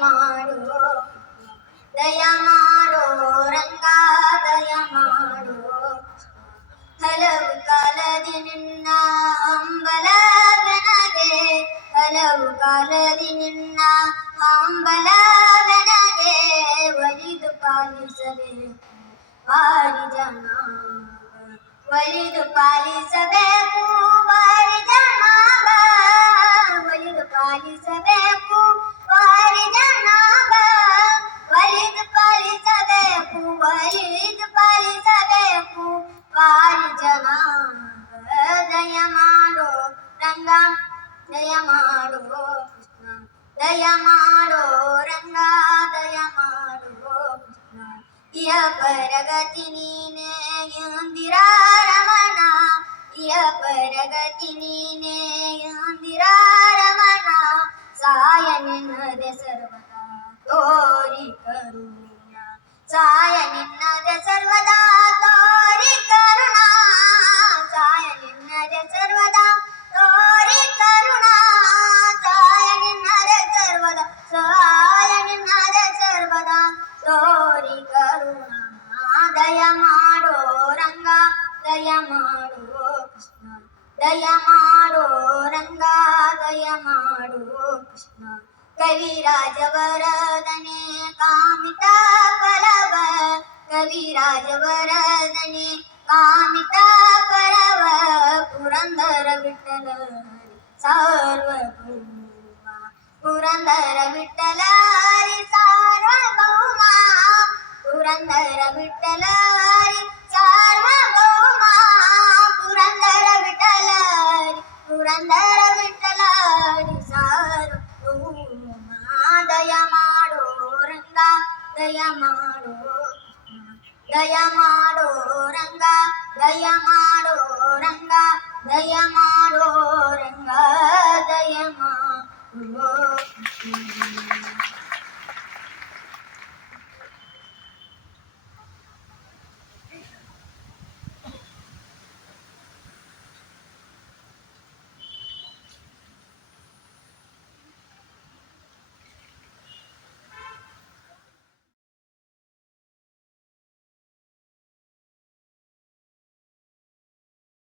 ಮಾಡು ದಯ ಮಾಡೋ ರಂಗ ದಯ ಮಾಡು ಹಲವು ಕಾಲದಿ ನಿನ್ನ ಹಂಬಲವೆನಗೆ ಹಲವು ಕಾಲದಿ ನಿನ್ನ ಹಂಬಲವೆನಗೆ ಒಲಿದು ಪಾಲಿಸಬೇಕು ಬಾರಿ ಜನ ಒಲಿದು ಪಾಲಿಸಬೇಕು ಬಾರಿ ಜನಾಗ ಒಲಿದು ಪಾಲಿಸಬೇಕು ಬಾರಿ ಜನಾಗ ಒಲಿದು ಪಾಲಿಸಬೇಕು ಒಲಿದು ಪಾಲಿಸಬೇಕು ಬಾರಿ ಜನಾಗ ದಯ ಮಾಡೋ ರಂಗ ದಯ ಮಾಡೋ ಕೃಷ್ಣ ದಯ ಮಾಡೋ ರಂಗ ದಯ ಮಾಡೋ ಕೃಷ್ಣ ಇಯ ಪರಗತಿ ನೀನೇ ಎಂದಿರಾ ರಮಣ ಇಯ ಪರಗತಿ ನೀನೇ ಎಂದಿರಾ ರಮಣ ಸಾಯ ನಿನ್ನದೆ ಸರ್ವದಾ ತೋರಿ ಕರುಣ ಸಾಯ ನಿನ್ನದೆ ಸರ್ವದಾ ತೋರಿ ಕರುಣ ಸಾಯ ನಿನ್ನದೆ ಸರ್ವದಾ ತೋರಿ ಕರುಣ ಸಾಯ ನಿನ್ನದೆ ಸರ್ವದಾ ಸಾಯ ನಿನ್ನದೆ ಸರ್ವದಾ ತೋರಿ ಕರುಣ ದಯ ಮಾಡೋ ರಂಗ ದಯ ಮಾಡೋ ಕೃಷ್ಣ ದಯ ಮಾಡೋ ರಂಗ ದಯ ಮಾಡೋ ಕೃಷ್ಣ ಕವಿರಾಜವರದನೆ ಕಾಮಿತ ಪರವ ಕವಿರಾಜವರದನೆ ಕಾಮಿತ ಪರವ ಪುರಂದರ ವಿಠಲ ಸಾರ್ವಭೌಮ ಪುರಂದರ ವಿಠಲ ಸಾರ್ವಭೌಮ ಪುರಂದರ ವಿಠಲ ಸಾರ್ವಭೌಮ ಪುರಂದರ ವಿಠಲ ಪುರಂದರ ವಿಠಲ ಸಾರ್ವಭೌಮ ದಯ ಮಾಡೋ ರಂಗ ದಯ ಮಾಡೋ ದಯ ಮಾಡೋ ರಂಗ ದಯ ಮಾಡೋ ರಂಗ ದಯ ಮಾಡೋ ರಂಗ ದಯ ಮಾಡೋ